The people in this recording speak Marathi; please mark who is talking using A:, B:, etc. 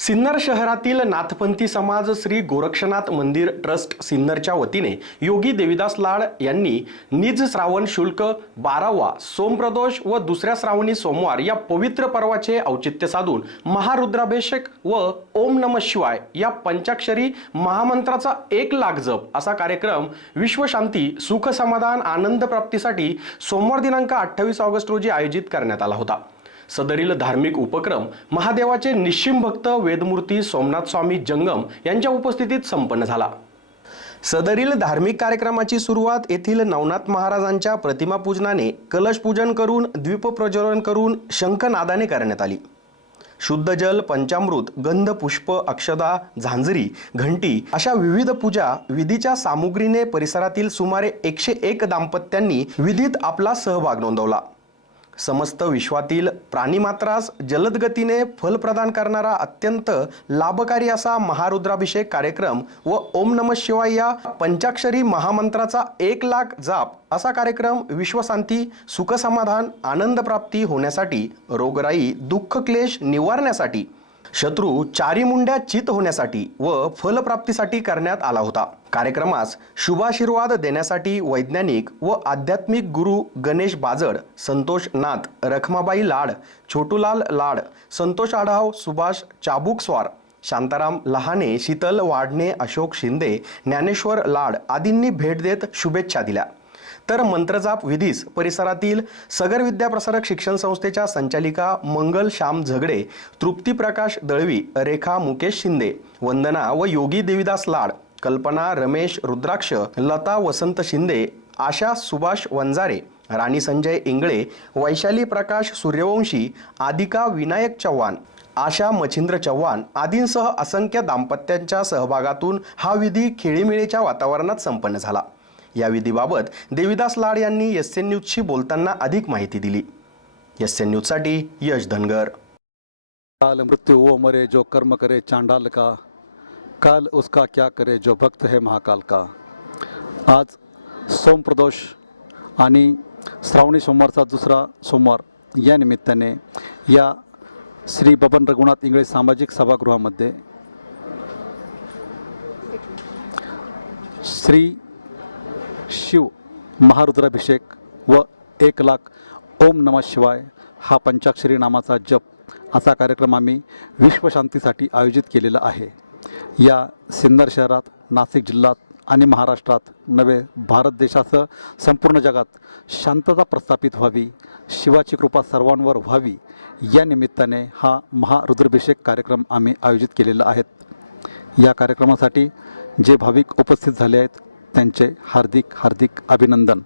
A: सिन्नर शहरातील नाथपंथी समाज श्री गोरक्षनाथ मंदिर ट्रस्ट सिन्नरच्या वतीने योगी देविदास लाड यांनी निज श्रावण शुल्क बारावा सोमप्रदोष व दुसऱ्या श्रावणी सोमवार या पवित्र पर्वाचे औचित्य साधून महारुद्राभिषेक व ओम नम शिवाय या पंचाक्षरी महामंत्राचा एक लाख जप असा कार्यक्रम विश्वशांती सुख समाधान आनंद प्राप्तीसाठी सोमवार दिनांक अठ्ठावीस ऑगस्ट रोजी आयोजित करण्यात आला होता. सदरील धार्मिक उपक्रम महादेवाचे निश्चिम भक्त वेदमूर्ती सोमनाथ स्वामी जंगम यांच्या उपस्थितीत संपन्न झाला. सदरील धार्मिक कार्यक्रमाची सुरुवात येथील नवनाथ महाराजांच्या प्रतिमा पूजनाने कलश पूजन करून द्वीप प्रज्वलन करून शंखनादाने करण्यात आली. शुद्ध जल पंचामृत गंध पुष्प अक्षदा झांजरी घंटी अशा विविध पूजा विधीच्या सामुग्रीने परिसरातील सुमारे एकशे एक दाम्पत्यांनी विधीत आपला सहभाग नोंदवला. समस्त विश्वातील प्राणीमात्रास जलद गतीने फल प्रदान करणारा अत्यंत लाभकारी असा महारुद्राभिषेक कार्यक्रम व ओम नम शिवाय या पंचाक्षरी महामंत्राचा एक लाख जाप असा कार्यक्रम विश्वशांती सुखसमाधान आनंद प्राप्ती होण्यासाठी रोगराई दुःख क्लेश निवारण्यासाठी शत्रू चारी मुंड्या चित होण्यासाठी व फलप्राप्तीसाठी करण्यात आला होता. कार्यक्रमास शुभाशीर्वाद देण्यासाठी वैज्ञानिक व आध्यात्मिक गुरु गणेश बाजड संतोष नाथ रखमाबाई लाड छोटूलाल लाड संतोष आढाव सुभाष चाबुकस्वार शांताराम लहाने शीतल वाडणे अशोक शिंदे ज्ञानेश्वर लाड आदींनी भेट देत शुभेच्छा दिल्या. तर मंत्रजाप विधीस परिसरातील सगर विद्याप्रसारक शिक्षण संस्थेच्या संचालिका मंगल श्याम झगडे तृप्ती प्रकाश दळवी रेखा मुकेश शिंदे वंदना व योगी देवीदास लाड कल्पना रमेश रुद्राक्ष लता वसंत शिंदे आशा सुभाष वंजारे राणी संजय इंगळे वैशाली प्रकाश सूर्यवंशी आदिका विनायक चव्हाण आशा मच्छिंद्र चव्हाण आदींसह असंख्य दाम्पत्यांच्या सहभागातून हा विधी खेळीमेळीच्या वातावरणात संपन्न झाला. या विधीबाबत देविदास लाड यांनी एस एन न्यूजशी बोलताना अधिक माहिती दिली. एस एन न्यूजसाठी यश धनगर.
B: काल मृत्यु वो मरे जो कर्म करे चांडाल का काल उसका क्या करे जो भक्त है महाकाल का. आज सोमप्रदोष आणि श्रावणी सोमवारचा दुसरा सोमवार या निमित्ताने या श्री बबन रघुनाथ इंगळे सामाजिक सभागृहामध्ये श्री शिव महारुद्राभिषेक व एक लाख ओम नमः शिवाय हा पंचाक्षरी नामाचा जप असा कार्यक्रम आम्ही विश्वशांतीसाठी आयोजित केलेला आहे. या सिन्नर शहरात नाशिक जिल्ह्यात आणि महाराष्ट्रात नव्हे भारत देशासह संपूर्ण जगात शांतता प्रस्थापित व्हावी शिवाची कृपा सर्वांवर व्हावी या निमित्ताने हा महारुद्राभिषेक कार्यक्रम आम्ही आयोजित केलेला आहेत या कार्यक्रमासाठी जे भाविक उपस्थित झाले आहेत त्यांचे हार्दिक हार्दिक अभिनंदन.